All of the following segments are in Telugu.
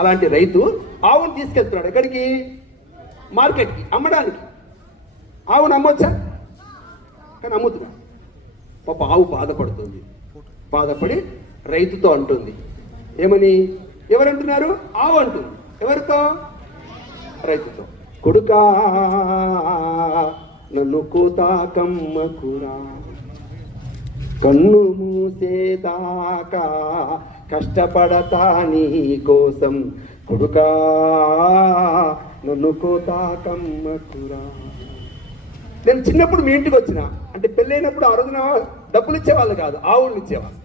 అలాంటి రైతు ఆవును తీసుకెళ్తున్నాడు ఎక్కడికి? మార్కెట్కి అమ్మడానికి. ఆవును అమ్మొచ్చా? కానీ అమ్ముతున్నా. పాప ఆవు బాధపడుతుంది. బాధపడి రైతుతో అంటుంది ఏమని? ఎవరంటున్నారు? ఆవు అంటుంది. ఎవరితో? రైతుతో. కొడుకా నన్ను కోతాకమ్మకురా, కన్ను మూసేదాకా కష్టపడతా నీ కోసం, కొడుకా నన్ను కోతాకమ్మకురా. నేను చిన్నప్పుడు మీ ఇంటికి వచ్చిన అంటే పెళ్ళైనప్పుడు ఆ రోజున డబ్బులు ఇచ్చేవాళ్ళు కాదు, ఆవులు ఇచ్చేవాళ్ళు.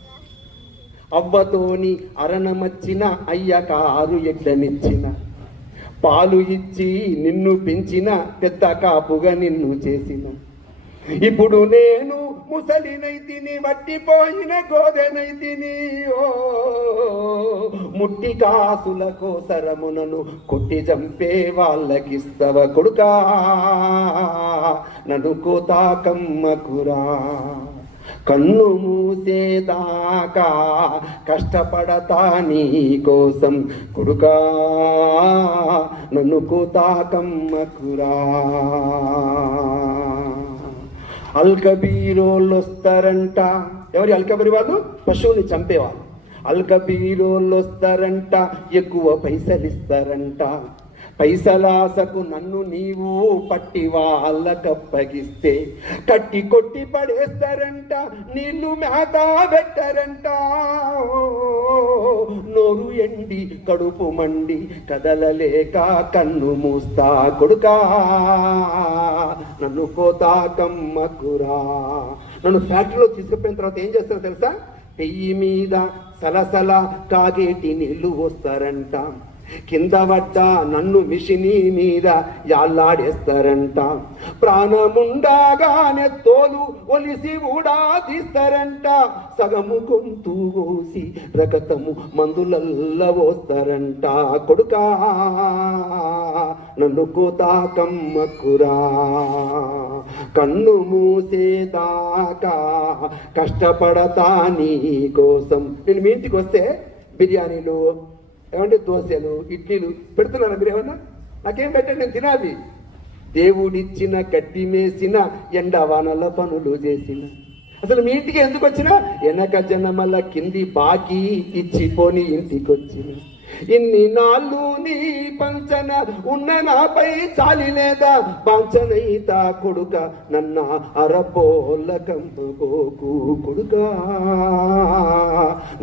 అవ్వతోని అరణమచ్చిన అయ్య కారు ఎడ్లనిచ్చిన, పాలు ఇచ్చి నిన్ను పెంచిన పెద్ద కాపుగా నిన్ను చేసిన, ఇప్పుడు నేను ముసలినైతిని వట్టిపోయిన గోదెనైతిని, ఓ ముట్టి కాసుల కోసరమునను కొట్టి చంపే వాళ్ళకిస్తవ కొడుకా నన్ను కోతాకమ్మకురా, కన్ను మూసేదాకా కష్టపడతా నీ కోసం, కొడుకా నన్ను కోతాకమ్మకురా. అల్కబీరోళ్ళు వస్తారంట. ఎవరి అల్కబీరు వాళ్ళు? పశువుని చంపేవాళ్ళు. అల్కబీరోళ్ళు వస్తారంట, ఎక్కువ పైసలు ఇస్తారంట. పైసలాసకు నన్ను నీవు పట్టి వాళ్ళకప్పగిస్తే కట్టి కొట్టి పడేస్తారంట, నీళ్లు మేత పెట్టారంట. నోరు ఎండి కడుపు మండి కదలలేక కన్ను మూస్తా కొడుకా నన్ను కోతాకమ్మకురా. నన్ను ఫ్యాక్టరీలో తీసుకుపోయిన తర్వాత ఏం చేస్తారో తెలుసా? పెయ్యి మీద సలసల కాగేటి నీళ్లు వస్తారంట, కింద పడ్డ నన్ను మిషిని మీద యాళ్ళాడేస్తారంట, ప్రాణముండగానే తోలు ఒలిసి కూడా తీస్తారంట, సగము గొంతు కోసి రకతము మందులల్ల పోస్తారంట, కొడుకా నన్ను కోతాకమ్మకురా, కన్ను మూసేదాకా కష్టపడతా నీ కోసం. నేను మీ ఇంటికి వస్తే బిర్యానీలు ఏమంటే దోశలు ఇడ్లీలు పెడుతున్నారా మీరు? ఏమన్నా నాకేం పెట్టండి, నేను తినాలి. దేవుడిచ్చిన గడ్డి మేసిన ఎండవానల పనులు చేసిన, అసలు మీ ఇంటికి ఎందుకు వచ్చినా? వెనక జనమల కింది బాకీ ఇచ్చిపోని ఇంటికి వచ్చిన, ఇన్ని నాళ్ళు నీ పంచన ఉన్న నాపై చాలి లేదా పంచనైతా కొడుక నన్న అరపోల కంపుకోకు, కొడుకా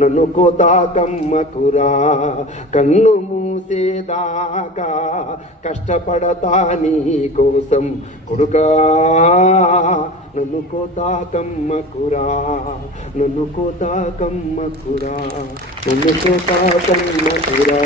నన్ను కోతాకమ్మకురా, కన్ను మూసేదాకా కష్టపడతా నీ కోసం, కొడుకా నన్ను కోతాకమ్మకురా, నన్ను కోతాకమ్మకురా, నన్ను కోతాకమ్మకురా.